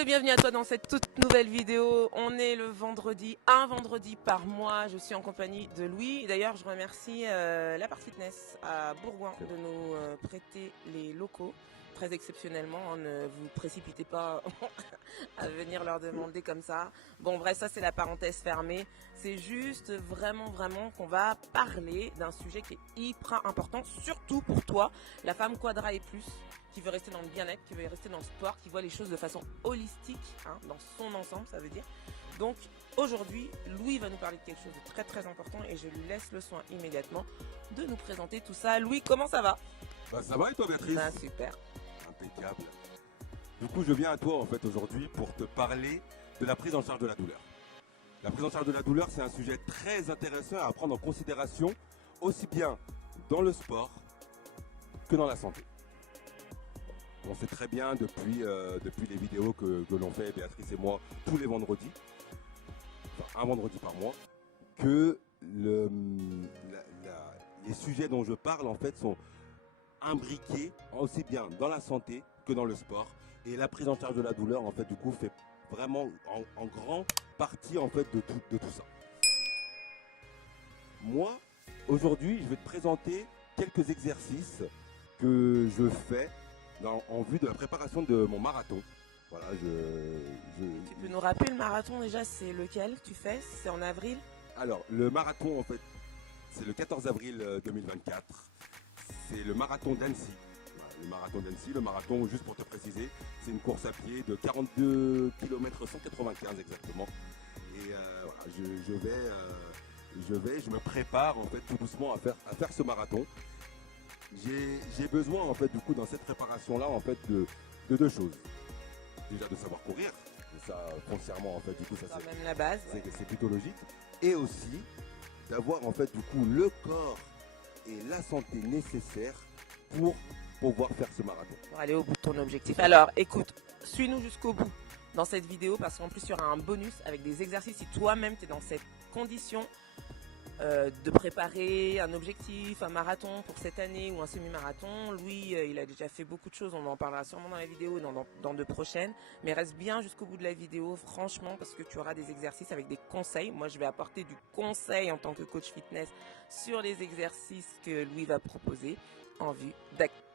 et bienvenue à toi dans cette toute nouvelle vidéo. On est le vendredi, un vendredi par mois. Je suis en compagnie de Louis. D'ailleurs, je remercie la part fitness à Bourgoin de nous prêter les locaux. Très exceptionnellement, ne vous précipitez pas à venir leur demander comme ça. Bon bref, ça c'est la parenthèse fermée. C'est juste vraiment qu'on va parler d'un sujet qui est hyper important, surtout pour toi, la femme quadra et plus, qui veut rester dans le bien-être, qui veut rester dans le sport, qui voit les choses de façon holistique, hein, dans son ensemble, ça veut dire. Donc aujourd'hui, Louis va nous parler de quelque chose de très important et je lui laisse le soin immédiatement de nous présenter tout ça. Louis, comment ça va? Bah ça va et toi Béatrice? Bah super. Impeccable. Du coup, je viens à toi en fait aujourd'hui pour te parler de la prise en charge de la douleur. La prise en charge de la douleur, c'est un sujet très intéressant à prendre en considération, aussi bien dans le sport que dans la santé. On sait très bien depuis les vidéos que l'on fait, Béatrice et moi, tous les vendredis, enfin un vendredi par mois, que les sujets dont je parle en fait sont imbriqués aussi bien dans la santé que dans le sport. Et la prise en charge de la douleur en fait du coup fait vraiment en grande partie en fait de tout ça. Moi, aujourd'hui, je vais te présenter quelques exercices que je fais en vue de la préparation de mon marathon. Voilà, Tu peux nous rappeler le marathon déjà, c'est lequel tu fais? C'est en avril? Alors, le marathon en fait, c'est le 14 avril 2024. C'est le marathon d'Annecy. Le marathon d'Annecy, le marathon, juste pour te préciser, c'est une course à pied de 42 km 195 exactement. Et voilà, je me prépare en fait tout doucement à faire ce marathon. J'ai besoin en fait du coup dans cette préparation là en fait de deux choses. Déjà de savoir courir, ça foncièrement en fait du coup ça c'est même la base. C'est plutôt logique. Et aussi d'avoir en fait du coup le corps et la santé nécessaires pour pouvoir faire ce marathon. Pour aller au bout de ton objectif. Alors écoute, suis-nous jusqu'au bout dans cette vidéo parce qu'en plus il y aura un bonus avec des exercices si toi-même tu es dans cette condition de préparer un objectif, un marathon pour cette année ou un semi-marathon. Louis, il a déjà fait beaucoup de choses, on en parlera sûrement dans la vidéo et dans de prochaines. Mais reste bien jusqu'au bout de la vidéo, franchement, parce que tu auras des exercices avec des conseils. Moi, je vais apporter du conseil en tant que coach fitness sur les exercices que Louis va proposer en vue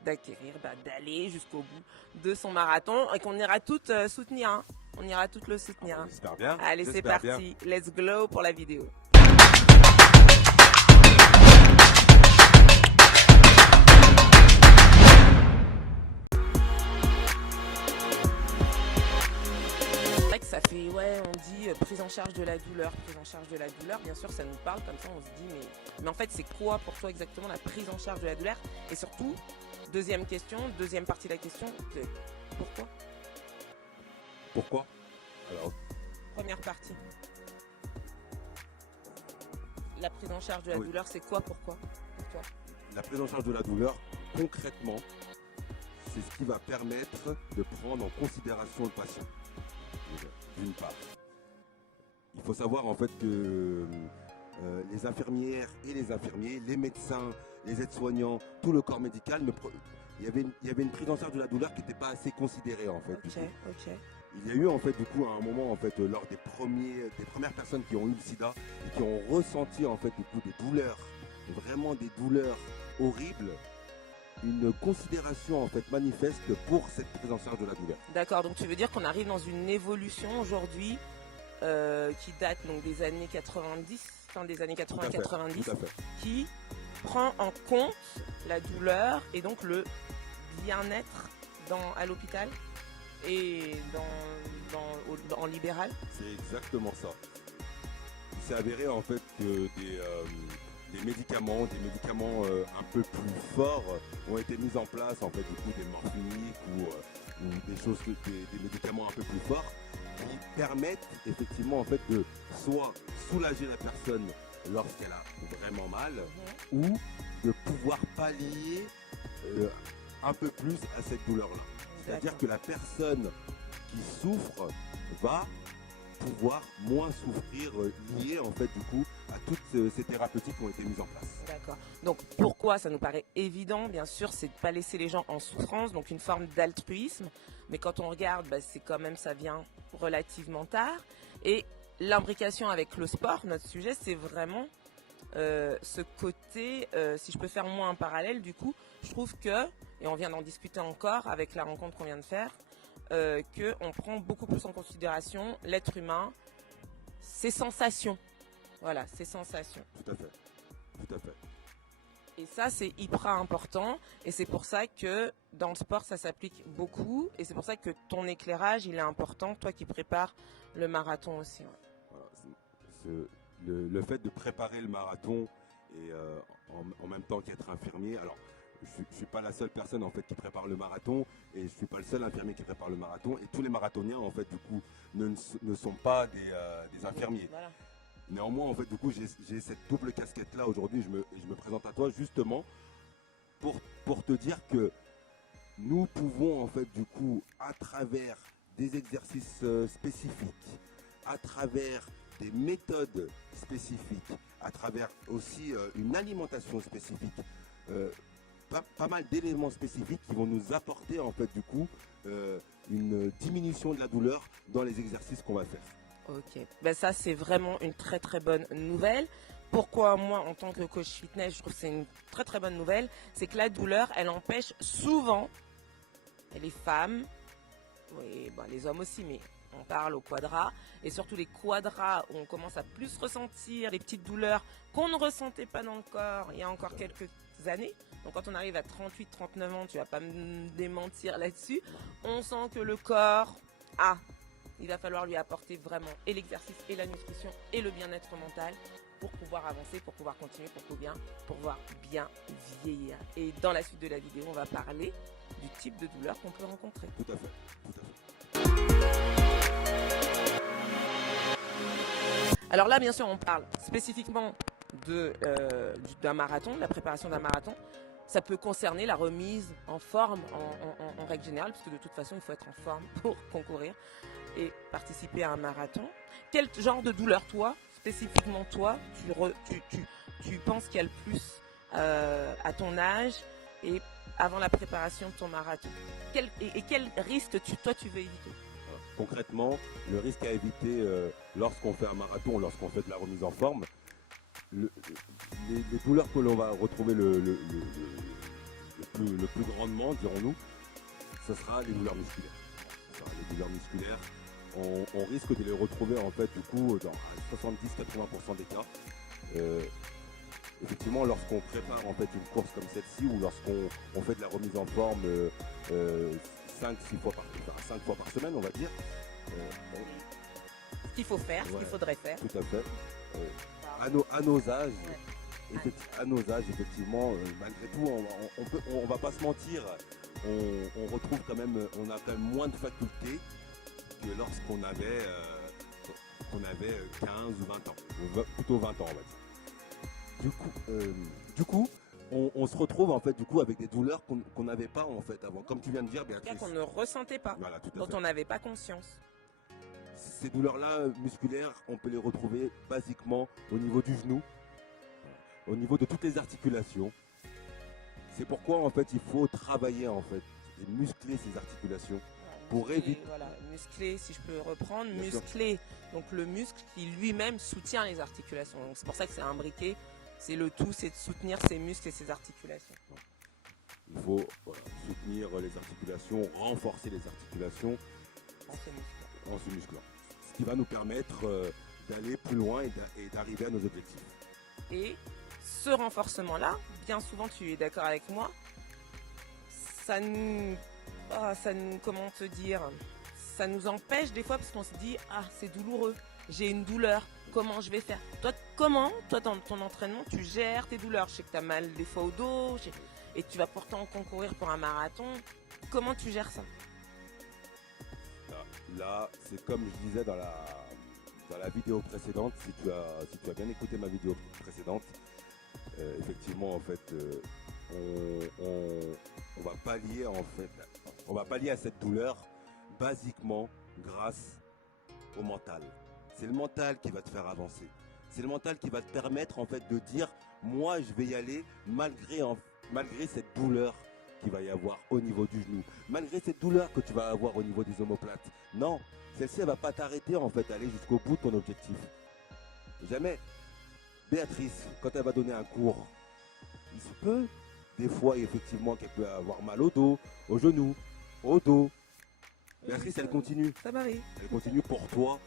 d'acquérir, d'aller jusqu'au bout de son marathon et qu'on ira toutes soutenir. Hein. On ira toutes le soutenir. Hein. J'espère bien. Allez, c'est parti. Let's glow pour la vidéo. Ça fait, ouais, on dit prise en charge de la douleur, bien sûr ça nous parle, comme ça on se dit, mais en fait c'est quoi pour toi exactement la prise en charge de la douleur? Et surtout, deuxième partie de la question, pourquoi? Pourquoi? Alors, première partie. La prise en charge de la douleur, c'est quoi, pourquoi pour toi? La prise en charge de la douleur, concrètement, c'est ce qui va permettre de prendre en considération le patient. D'une part, il faut savoir en fait que les infirmières et les infirmiers, les médecins, les aides-soignants, tout le corps médical, il y avait une prise en charge de la douleur qui n'était pas assez considérée en fait. Ok. Il y a eu en fait du coup à un moment en fait lors des premières personnes qui ont eu le sida et qui ont ressenti en fait du coup des douleurs, vraiment des douleurs horribles. Une considération en fait manifeste pour cette prise en charge de la douleur. D'accord, donc tu veux dire qu'on arrive dans une évolution aujourd'hui qui date donc des années 90, fin des années 80-90, qui prend en compte la douleur et donc le bien-être à l'hôpital et en libéral. C'est exactement ça. Il s'est avéré en fait que des médicaments un peu plus forts ont été mis en place, en fait, du coup, des morphiniques ou des choses, des médicaments un peu plus forts qui permettent effectivement en fait de soit soulager la personne lorsqu'elle a vraiment mal ou de pouvoir pallier un peu plus à cette douleur-là. C'est-à-dire que la personne qui souffre va pouvoir moins souffrir lié en fait du coup toutes ces thérapeutiques qui ont été mises en place. D'accord. Donc pourquoi ça nous paraît évident, bien sûr, c'est de ne pas laisser les gens en souffrance, donc une forme d'altruisme. Mais quand on regarde, c'est quand même, ça vient relativement tard. Et l'imbrication avec le sport, notre sujet, c'est vraiment ce côté, si je peux faire moi un parallèle, du coup, je trouve que, et on vient d'en discuter encore avec la rencontre qu'on vient de faire, qu'on prend beaucoup plus en considération l'être humain, ses sensations. Voilà, ses sensations. Tout à fait. Tout à fait. Et ça, c'est hyper important. Et c'est pour ça que dans le sport, ça s'applique beaucoup. Et c'est pour ça que ton éclairage, il est important, toi qui prépares le marathon aussi. Ouais. Voilà, le fait de préparer le marathon et en même temps qu'être infirmier, alors je ne suis pas la seule personne en fait qui prépare le marathon et je ne suis pas le seul infirmier qui prépare le marathon et tous les marathoniens en fait du coup ne sont pas des infirmiers. Voilà. Néanmoins, en fait, du coup, j'ai cette double casquette-là aujourd'hui. Je me présente à toi justement pour te dire que nous pouvons, en fait, du coup, à travers des exercices spécifiques, à travers des méthodes spécifiques, à travers aussi une alimentation spécifique, pas mal d'éléments spécifiques qui vont nous apporter, en fait, du coup, une diminution de la douleur dans les exercices qu'on va faire. Ok, ça c'est vraiment une très très bonne nouvelle. Pourquoi moi en tant que coach fitness je trouve que c'est une très très bonne nouvelle, c'est que la douleur elle empêche souvent les femmes, oui, les hommes aussi, mais on parle au quadra, et surtout les quadras où on commence à plus ressentir les petites douleurs qu'on ne ressentait pas dans le corps il y a encore quelques années. Donc quand on arrive à 38-39 ans, tu vas pas me démentir là-dessus, on sent que le corps il va falloir lui apporter vraiment et l'exercice et la nutrition et le bien-être mental pour pouvoir avancer, pour pouvoir continuer, pour pouvoir bien vieillir. Et dans la suite de la vidéo, on va parler du type de douleur qu'on peut rencontrer. Tout à fait, tout à fait. Alors là, bien sûr, on parle spécifiquement d'un marathon, de la préparation d'un marathon. Ça peut concerner la remise en forme en règle générale, puisque de toute façon, il faut être en forme pour concourir et participer à un marathon. Quel genre de douleur, toi, spécifiquement toi, tu penses qu'il y a le plus à ton âge et avant la préparation de ton marathon? Quel risque tu veux éviter? Concrètement, le risque à éviter lorsqu'on fait un marathon, lorsqu'on fait de la remise en forme, les douleurs que l'on va retrouver le plus grandement, dirons-nous, ce sera les douleurs musculaires. Les douleurs musculaires, on risque de les retrouver en fait du coup dans 70-80% des cas. Effectivement, lorsqu'on prépare en fait une course comme celle-ci ou lorsqu'on fait de la remise en forme 5 fois par semaine, on va dire. Ce qu'il faut faire, ce qu'il faudrait faire. Tout à fait. À nos âges, effectivement, malgré tout, on va pas se mentir, on retrouve quand même, on a quand même moins de facultés que lorsqu'on avait 15 ou 20 ans, plutôt 20 ans, on va dire. Du coup, on se retrouve en fait du coup avec des douleurs qu'on n'avait pas en fait avant, comme tu viens de dire, Béatrice. Qu'on ne ressentait pas, voilà, dont on n'avait pas conscience. Ces douleurs-là musculaires, on peut les retrouver basiquement au niveau du genou, au niveau de toutes les articulations. C'est pourquoi en fait il faut travailler en fait et muscler ces articulations pour éviter. Voilà, muscler, si je peux reprendre, muscler. Donc le muscle qui lui-même soutient les articulations. Donc c'est pour ça que c'est imbriqué. C'est le tout, c'est de soutenir ses muscles et ses articulations. Il faut soutenir les articulations, renforcer les articulations en se musclant. Ce qui va nous permettre d'aller plus loin et d'arriver à nos objectifs. Et ce renforcement-là, bien souvent tu es d'accord avec moi, ça nous, comment te dire, ça nous empêche des fois parce qu'on se dit c'est douloureux, j'ai une douleur, comment je vais faire? Toi dans ton entraînement tu gères tes douleurs? Je sais que tu as mal des fois au dos et tu vas pourtant concourir pour un marathon, comment tu gères ça? Là, c'est comme je disais dans la vidéo précédente, si tu as bien écouté ma vidéo précédente, effectivement en fait on va pallier à cette douleur basiquement grâce au mental. C'est le mental qui va te faire avancer. C'est le mental qui va te permettre en fait de dire moi je vais y aller malgré cette douleur qu'il va y avoir au niveau du genou, malgré cette douleur que tu vas avoir au niveau des omoplates. Non, celle-ci elle va pas t'arrêter en fait d'aller jusqu'au bout de ton objectif. Jamais. Béatrice, quand elle va donner un cours, il se peut des fois effectivement qu'elle peut avoir mal au dos, au genou, au dos. Béatrice, elle continue. Ça m'arrive. Elle continue pour toi,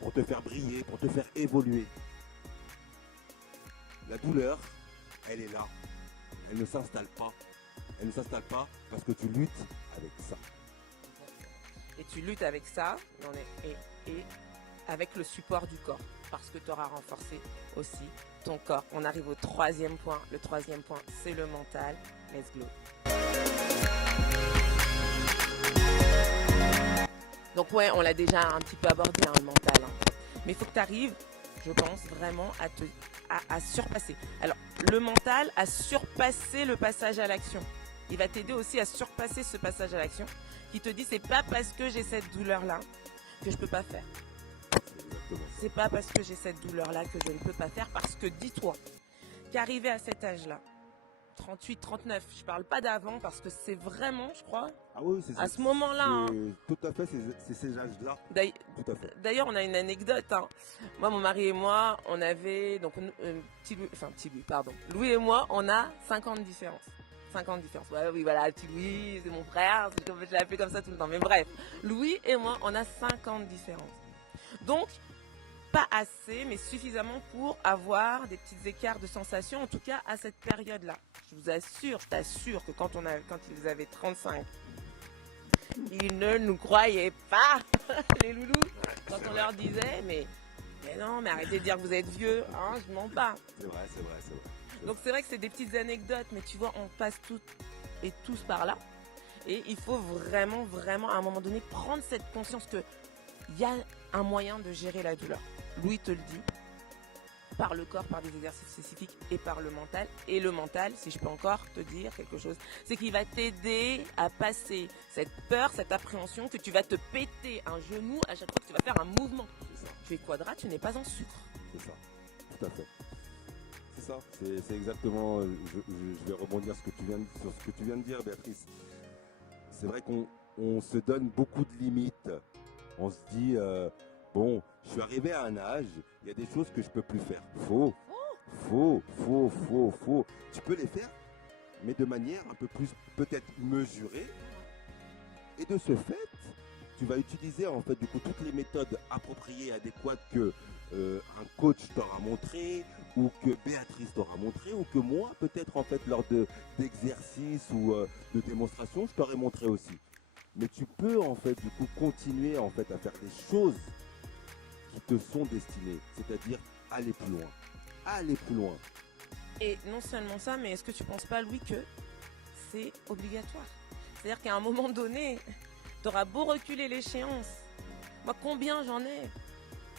pour te faire briller, pour te faire évoluer. La douleur, elle est là. Elle ne s'installe pas. Elle ne s'installe pas parce que tu luttes avec ça. Et tu luttes avec ça et avec le support du corps. Parce que tu auras renforcé aussi ton corps. On arrive au troisième point. Le troisième point, c'est le mental. Let's go. Donc ouais, on l'a déjà un petit peu abordé, hein, le mental. Hein. Mais il faut que tu arrives, je pense, vraiment à surpasser. Alors, le mental a surpassé le passage à l'action. Il va t'aider aussi à surpasser ce passage à l'action qui te dit c'est pas parce que j'ai cette douleur-là que je peux pas faire. C'est pas parce que j'ai cette douleur-là que je ne peux pas faire, parce que dis-toi qu'arriver à cet âge-là, 38, 39, je parle pas d'avant parce que c'est vraiment, je crois, à ce moment-là. Hein. Tout à fait, c'est ces âges-là. D'ailleurs, on a une anecdote. Hein. Moi, mon mari et moi, on avait, donc, Louis et moi, on a 5 ans de différence. 5 ans de différence. Ouais, oui, voilà, petit Louis, c'est mon frère, je l'ai appelé comme ça tout le temps. Mais bref, Louis et moi, on a 5 ans de différence. Donc, pas assez, mais suffisamment pour avoir des petits écarts de sensations, en tout cas à cette période-là. Je vous assure, je t'assure que quand ils avaient 35, ils ne nous croyaient pas, les loulous, quand on leur disait, mais non, mais arrêtez de dire que vous êtes vieux, hein, je mens pas. C'est vrai. Donc c'est vrai que c'est des petites anecdotes, mais tu vois, on passe toutes et tous par là. Et il faut vraiment, vraiment, à un moment donné, prendre cette conscience que il y a un moyen de gérer la douleur. Louis te le dit, par le corps, par des exercices spécifiques et par le mental. Et le mental, si je peux encore te dire quelque chose, c'est qu'il va t'aider à passer cette peur, cette appréhension que tu vas te péter un genou à chaque fois que tu vas faire un mouvement. Tu es quadrat, tu n'es pas en sucre. C'est ça, tout à fait. C'est ça, c'est exactement, je vais rebondir sur ce que tu viens de dire, Béatrice. C'est vrai qu'on se donne beaucoup de limites. On se dit, bon, je suis arrivé à un âge, il y a des choses que je peux plus faire. Faux. Tu peux les faire, mais de manière un peu plus peut-être mesurée. Et de ce fait, tu vas utiliser en fait du coup toutes les méthodes appropriées et adéquates que un coach t'aura montré, ou que Béatrice t'aura montré, ou que moi peut-être en fait lors d'exercices ou de démonstrations, je t'aurais montré aussi. Mais tu peux en fait du coup continuer en fait à faire des choses qui te sont destinées, c'est-à-dire aller plus loin. Aller plus loin. Et non seulement ça, mais est-ce que tu penses pas, Louis, que c'est obligatoire? C'est-à-dire qu'à un moment donné, tu auras beau reculer l'échéance. Moi, combien j'en ai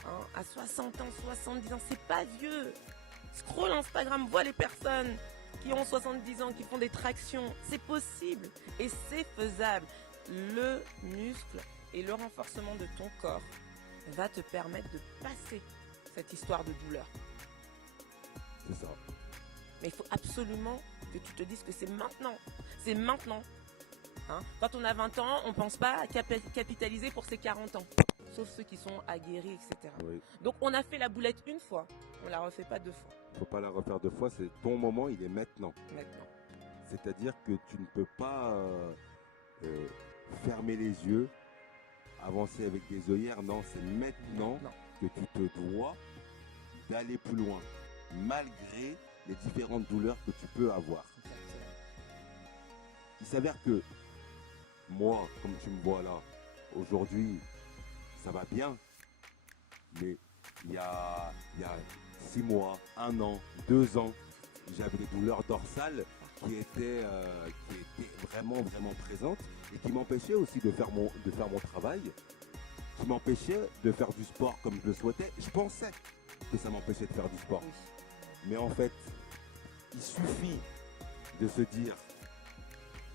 hein, à 60 ans, 70 ans, c'est pas vieux. Scroll Instagram, vois les personnes qui ont 70 ans, qui font des tractions. C'est possible et c'est faisable. Le muscle et le renforcement de ton corps va te permettre de passer cette histoire de douleur. C'est ça. Mais il faut absolument que tu te dises que c'est maintenant. C'est maintenant. Hein? Quand on a 20 ans, on ne pense pas à capitaliser pour ses 40 ans. Sauf ceux qui sont aguerris, etc. Oui. Donc on a fait la boulette une fois. On ne la refait pas 2 fois. Il ne faut pas la refaire 2 fois. C'est ton moment, il est maintenant. C'est-à-dire que tu ne peux pas fermer les yeux, avancer avec des œillères. Non, c'est maintenant que tu te dois d'aller plus loin. Malgré les différentes douleurs que tu peux avoir. Il s'avère que moi, comme tu me vois là, aujourd'hui, ça va bien. Mais il y a 6 mois, 1 an, 2 ans, j'avais des douleurs dorsales qui étaient vraiment, vraiment présentes et qui m'empêchaient aussi de faire mon travail, qui m'empêchaient de faire du sport comme je le souhaitais. Je pensais que ça m'empêchait de faire du sport. Oui. Mais en fait, il suffit de se dire,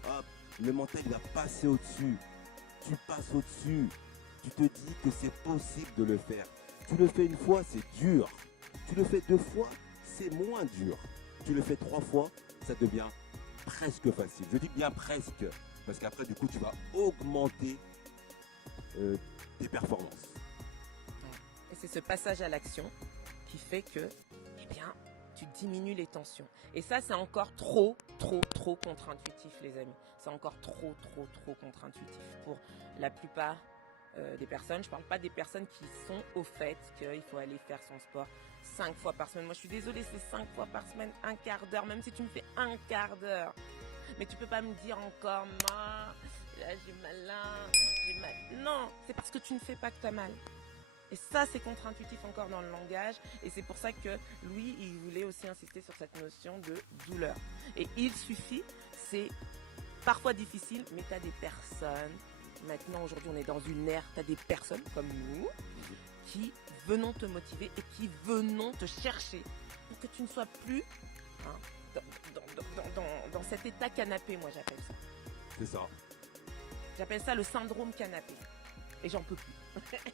hop, le mental il va passer au-dessus. Tu passes au-dessus. Tu te dis que c'est possible de le faire. Tu le fais une fois, c'est dur. Tu le fais 2 fois, c'est moins dur. Tu le fais 3 fois, ça devient presque facile. Je dis bien presque, parce qu'après, du coup, tu vas augmenter tes performances. Et c'est ce passage à l'action qui fait que, eh bien, tu diminues les tensions. Et ça, c'est encore trop contre-intuitif, les amis. C'est encore trop contre-intuitif pour la plupart des personnes. Je ne parle pas des personnes qui sont au fait qu'il faut aller faire son sport 5 fois par semaine. Moi, je suis désolée, c'est 5 fois par semaine, un quart d'heure, même si tu me fais un quart d'heure. Mais tu peux pas me dire encore, là, j'ai mal là, j'ai mal. Non, c'est parce que tu ne fais pas que tu as mal. Et ça, c'est contre-intuitif encore dans le langage. Et c'est pour ça que Louis, il voulait aussi insister sur cette notion de douleur. Et il suffit, c'est parfois difficile, mais tu as des personnes. Maintenant, aujourd'hui, on est dans une ère, tu as des personnes comme nous qui venons te motiver et qui venons te chercher pour que tu ne sois plus dans cet état canapé, moi j'appelle ça. C'est ça. J'appelle ça le syndrome canapé. Et j'en peux plus.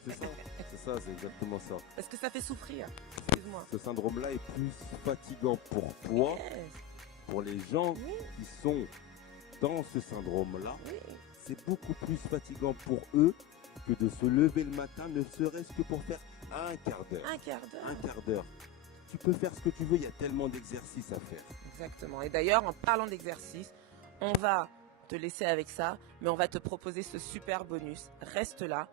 C'est ça, c'est exactement ça. Parce que ça fait souffrir. Excuse-moi. Ce syndrome-là est plus fatigant pour toi, pour les gens qui sont dans ce syndrome-là. C'est beaucoup plus fatigant pour eux que de se lever le matin, ne serait-ce que pour faire un quart d'heure. Un quart d'heure. Un quart d'heure. Tu peux faire ce que tu veux, il y a tellement d'exercices à faire. Exactement. Et d'ailleurs, en parlant d'exercice, on va te laisser avec ça, mais on va te proposer ce super bonus. Reste là.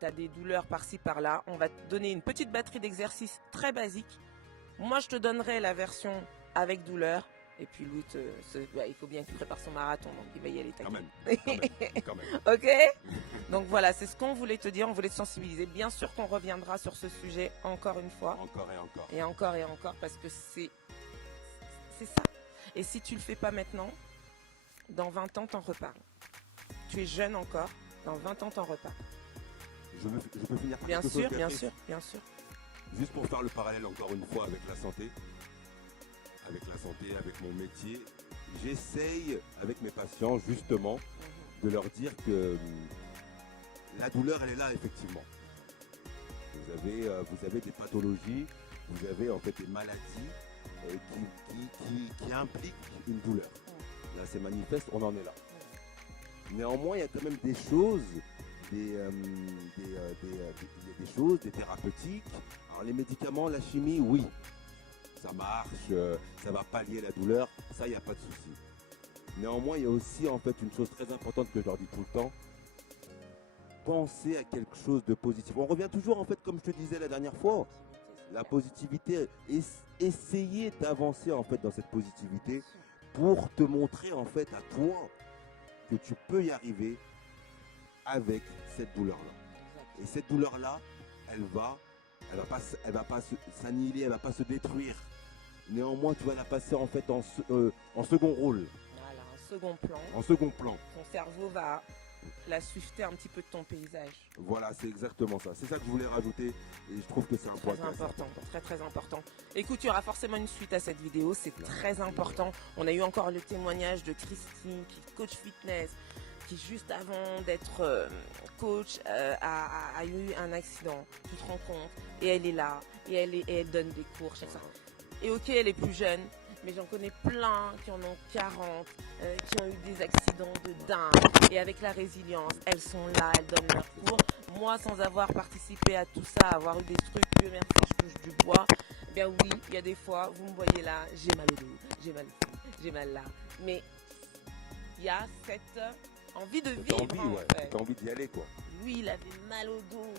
Tu as des douleurs par-ci, par-là. On va te donner une petite batterie d'exercices très basique. Moi, je te donnerai la version avec douleur. Et puis Louis, il faut bien qu'il prépare son marathon, donc il va y aller Quand même. Ok. Donc voilà, c'est ce qu'on voulait te dire, on voulait te sensibiliser. Bien sûr qu'on reviendra sur ce sujet encore une fois. Encore et encore. Et encore et encore, parce que c'est ça. Et si tu le fais pas maintenant, dans 20 ans, t'en reparles. Tu es jeune encore, dans 20 ans, t'en reparles. Je peux finir par bien quelque sûr, chose, bien Béatrice. sûr, bien sûr. Juste pour faire le parallèle encore une fois avec la santé, avec mon métier, j'essaye avec mes patients justement de leur dire que la douleur elle est là effectivement. Vous avez des pathologies, vous avez en fait des maladies qui impliquent une douleur. Là c'est manifeste, on en est là. Néanmoins il y a quand même des choses, des thérapeutiques. Alors les médicaments, la chimie, oui. Ça marche, ça va pallier la douleur, ça, il n'y a pas de souci. Néanmoins, il y a aussi en fait une chose très importante que je leur dis tout le temps. Pensez à quelque chose de positif. On revient toujours en fait, comme je te disais la dernière fois, la positivité. Essayez d'avancer en fait dans cette positivité pour te montrer en fait à toi que tu peux y arriver avec cette douleur-là. Et cette douleur-là, elle va pas s'annihiler, elle va pas se détruire. Néanmoins, tu vas la passer en fait en second rôle. Voilà, en second plan. En second plan. Ton cerveau va la suivre un petit peu de ton paysage. Voilà, c'est exactement ça. C'est ça que je voulais rajouter et je trouve que c'est un point très important, très important. Écoute, il y aura forcément une suite à cette vidéo, c'est très important. On a eu encore le témoignage de Christine, qui est coach fitness, qui juste avant d'être coach a eu un accident. Tu te rends compte, et elle est là, et elle donne des cours chaque soir. Et ok, elle est plus jeune, mais j'en connais plein qui en ont 40, qui ont eu des accidents de dingue. Et avec la résilience, elles sont là, elles donnent leurs cours. Moi, sans avoir participé à tout ça, avoir eu des trucs, Dieu merci, je touche du bois. Eh bien oui, il y a des fois, vous me voyez là, j'ai mal au dos, j'ai mal ici, j'ai mal là. Mais il y a cette envie de vivre. T'as envie d'y aller, quoi. Lui, il avait mal au dos.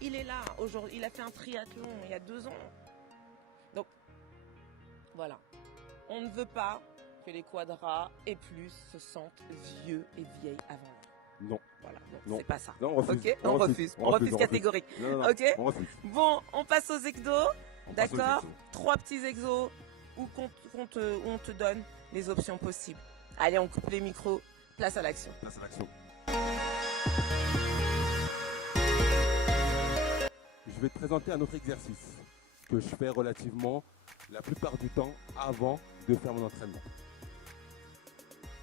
Il est là aujourd'hui. Il a fait un triathlon il y a 2 ans. Donc, voilà. On ne veut pas que les quadras et plus se sentent vieux et vieilles avant l'heure. Non. Voilà. Non. C'est pas ça. Non, on refuse. Ok, on refuse catégorique. Non, ok. On refuse. Bon, on passe aux exos. D'accord. 3 petits exos où on te donne les options possibles. Allez, on coupe les micros. Place à l'action. Place à l'action. Je vais te présenter un autre exercice que je fais relativement la plupart du temps avant de faire mon entraînement.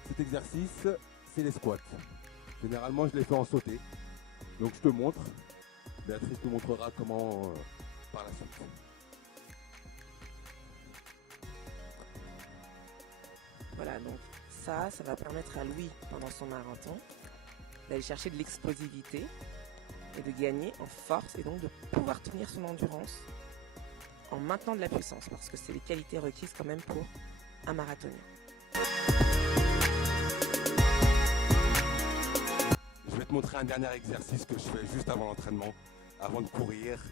Cet exercice, c'est les squats. Généralement, je les fais en sauté. Donc, je te montre. Béatrice te montrera comment par la suite. Voilà, donc ça va permettre à Louis, pendant son marathon, d'aller chercher de l'explosivité et de gagner en force et donc de pouvoir tenir son endurance en maintenant de la puissance, parce que c'est les qualités requises quand même pour un marathonien. Je vais te montrer un dernier exercice que je fais juste avant l'entraînement, avant de courir.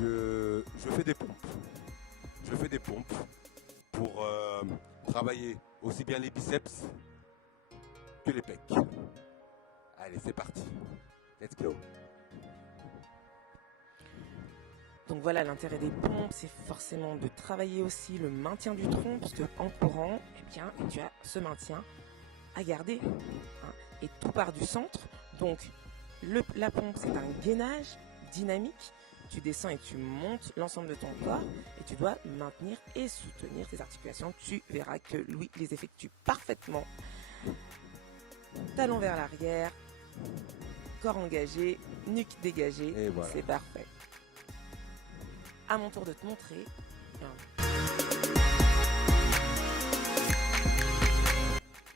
Je fais des pompes. Je fais des pompes pour travailler aussi bien les biceps que les pecs. Allez, c'est parti. Let's go. Donc voilà, l'intérêt des pompes, c'est forcément de travailler aussi le maintien du tronc, parce qu'en courant, eh bien, tu as ce maintien à garder. Hein, et tout part du centre. Donc la pompe, c'est un gainage dynamique. Tu descends et tu montes l'ensemble de ton corps et tu dois maintenir et soutenir tes articulations. Tu verras que Louis les effectue parfaitement. Talon vers l'arrière, corps engagé, nuque dégagée, Et voilà. C'est parfait. À mon tour de te montrer.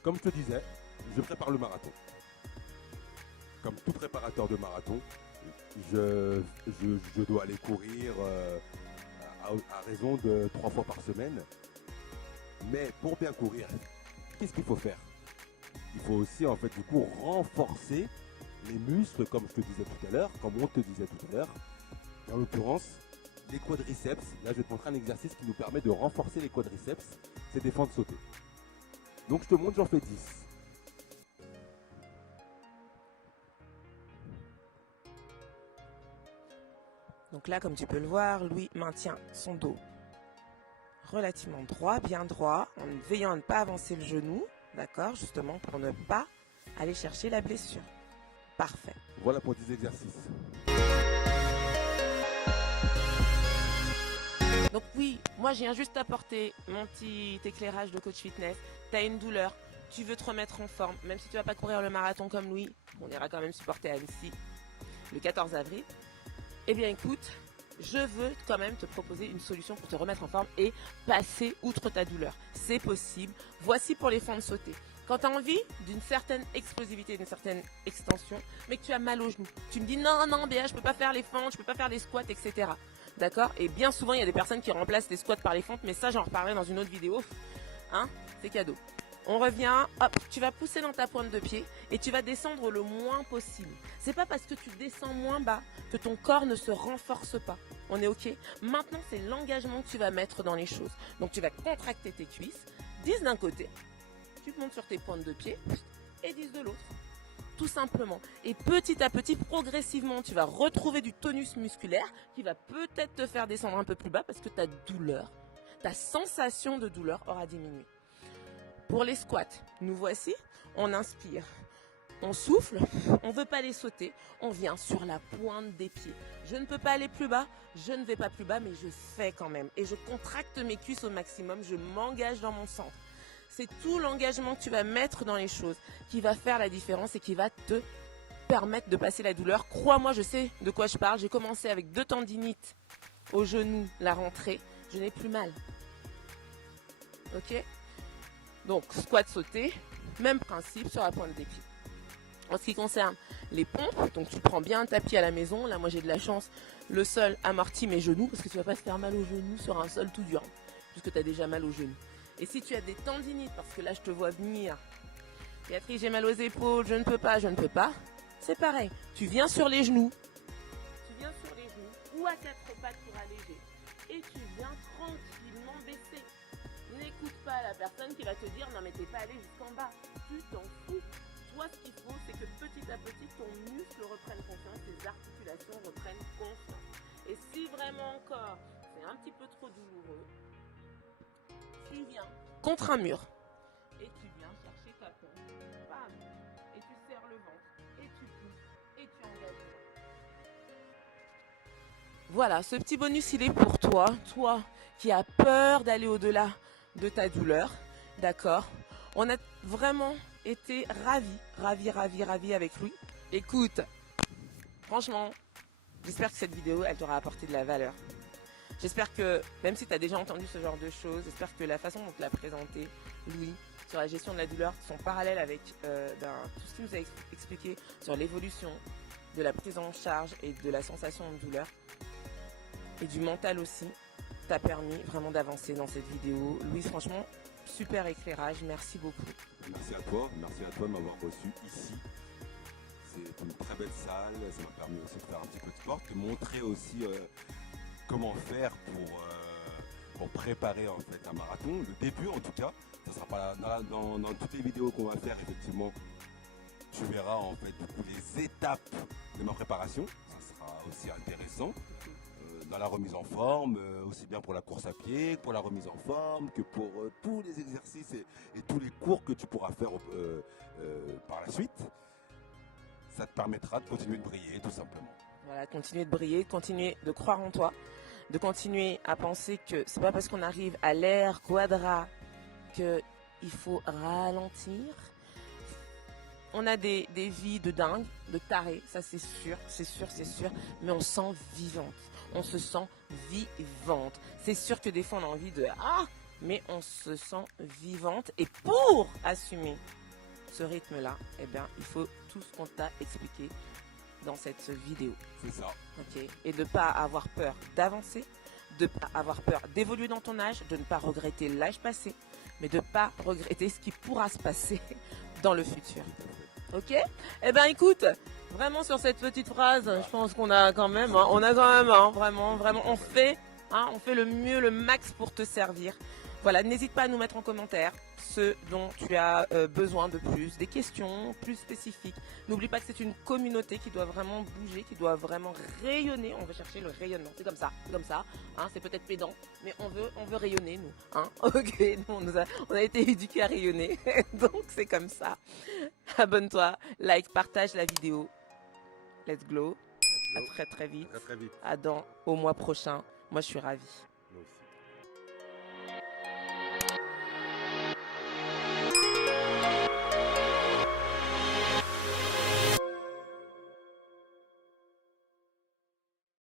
Comme je te disais, je prépare le marathon. Comme tout préparateur de marathon, je dois aller courir à raison de 3 fois par semaine. Mais pour bien courir, qu'est-ce qu'il faut faire? Il faut aussi en fait du coup renforcer les muscles, comme je te disais tout à l'heure, comme on te disait tout à l'heure. En l'occurrence, les quadriceps. Là, je vais te montrer un exercice qui nous permet de renforcer les quadriceps. C'est des fentes sautées. Donc je te montre, j'en fais 10. Donc là, comme tu peux le voir, Louis maintient son dos relativement droit, bien droit, en veillant à ne pas avancer le genou, d'accord, justement pour ne pas aller chercher la blessure. Parfait. Voilà pour 10 exercices. Donc oui, moi j'ai juste apporté mon petit éclairage de coach fitness. Tu as une douleur, tu veux te remettre en forme, même si tu vas pas courir le marathon comme Louis, on ira quand même supporter Annecy le 14 avril. Eh bien écoute, je veux quand même te proposer une solution pour te remettre en forme et passer outre ta douleur. C'est possible. Voici pour les fentes sautées. Quand tu as envie d'une certaine explosivité, d'une certaine extension, mais que tu as mal au genou, tu me dis non, Béa, je peux pas faire les fentes, je peux pas faire les squats, etc. D'accord? Et bien souvent, il y a des personnes qui remplacent les squats par les fentes, mais ça, j'en reparlerai dans une autre vidéo. Hein? C'est cadeau. On revient, hop, tu vas pousser dans ta pointe de pied et tu vas descendre le moins possible. C'est pas parce que tu descends moins bas que ton corps ne se renforce pas. On est OK? Maintenant, c'est l'engagement que tu vas mettre dans les choses. Donc, tu vas contracter tes cuisses, 10 d'un côté, tu montes sur tes pointes de pied et 10 de l'autre. Tout simplement. Et petit à petit, progressivement, tu vas retrouver du tonus musculaire qui va peut-être te faire descendre un peu plus bas parce que ta douleur, ta sensation de douleur aura diminué. Pour les squats, nous voici, on inspire, on souffle, on ne veut pas les sauter, on vient sur la pointe des pieds. Je ne peux pas aller plus bas, je ne vais pas plus bas, mais je fais quand même. Et je contracte mes cuisses au maximum, je m'engage dans mon centre. C'est tout l'engagement que tu vas mettre dans les choses qui va faire la différence et qui va te permettre de passer la douleur. Crois-moi, je sais de quoi je parle. J'ai commencé avec 2 tendinites au genou, la rentrée. Je n'ai plus mal. Ok? Donc, squat sauté, même principe sur la pointe des pieds. En ce qui concerne les pompes, donc tu prends bien un tapis à la maison. Là, moi, j'ai de la chance. Le sol amortit mes genoux parce que tu ne vas pas se faire mal aux genoux sur un sol tout dur, puisque tu as déjà mal aux genoux. Et si tu as des tendinites, parce que là je te vois venir, Béatrice, j'ai mal aux épaules, je ne peux pas, c'est pareil. Tu viens sur les genoux, ou à 4 pattes pour alléger. Et tu viens tranquillement baisser. N'écoute pas la personne qui va te dire non mais t'es pas allé jusqu'en bas. Tu t'en fous. Toi ce qu'il faut c'est que petit à petit ton muscle reprenne confiance, tes articulations reprennent confiance. Et si vraiment encore c'est un petit peu trop douloureux, tu viens contre un mur et tu viens chercher ta pompe, bam, et tu serres le ventre et tu pousses et tu engages. Voilà, ce petit bonus il est pour toi, toi qui as peur d'aller au-delà de ta douleur, d'accord? On a vraiment été ravis avec lui. Écoute, franchement, j'espère que cette vidéo elle t'aura apporté de la valeur. J'espère que, même si tu as déjà entendu ce genre de choses, j'espère que la façon dont tu l'as présenté, Louis, sur la gestion de la douleur, son parallèle avec tout ce qu'il nous a expliqué sur l'évolution de la prise en charge et de la sensation de douleur, et du mental aussi, t'a permis vraiment d'avancer dans cette vidéo. Louis, franchement, super éclairage, merci beaucoup. Merci à toi de m'avoir reçu ici. C'est une très belle salle, ça m'a permis aussi de faire un petit peu de sport, de montrer aussi comment faire pour préparer en fait un marathon. Le début en tout cas, ça sera pas dans toutes les vidéos qu'on va faire effectivement. Tu verras en fait du coup les étapes de ma préparation, ça sera aussi intéressant. Dans la remise en forme, aussi bien pour la course à pied, pour la remise en forme, que pour tous les exercices et tous les cours que tu pourras faire par la suite. Ça te permettra de continuer de briller tout simplement. Voilà, continuer de briller, continuer de croire en toi, de continuer à penser que c'est pas parce qu'on arrive à l'ère quadra qu'il faut ralentir. On a des vies de dingue, de tarés, ça c'est sûr, mais on se sent vivante. On se sent vivante. C'est sûr que des fois on a envie de mais on se sent vivante. Et pour assumer ce rythme-là, eh bien, il faut tout ce qu'on t'a expliqué dans cette vidéo. C'est ça. Ok. Et de ne pas avoir peur d'avancer, de ne pas avoir peur d'évoluer dans ton âge, de ne pas regretter l'âge passé, mais de ne pas regretter ce qui pourra se passer dans le futur. Ok. Eh bien, écoute, vraiment sur cette petite phrase, je pense qu'on a quand même, vraiment, on fait le mieux, le max pour te servir. Voilà, n'hésite pas à nous mettre en commentaire ce dont tu as besoin de plus, des questions plus spécifiques. N'oublie pas que c'est une communauté qui doit vraiment bouger, qui doit vraiment rayonner. On veut chercher le rayonnement, c'est comme ça. C'est peut-être pédant, mais on veut rayonner nous. Ok, nous, on a été éduqués à rayonner, donc c'est comme ça. Abonne-toi, like, partage la vidéo. Let's glow. À très vite. Très vite. Au mois prochain. Moi, je suis ravie.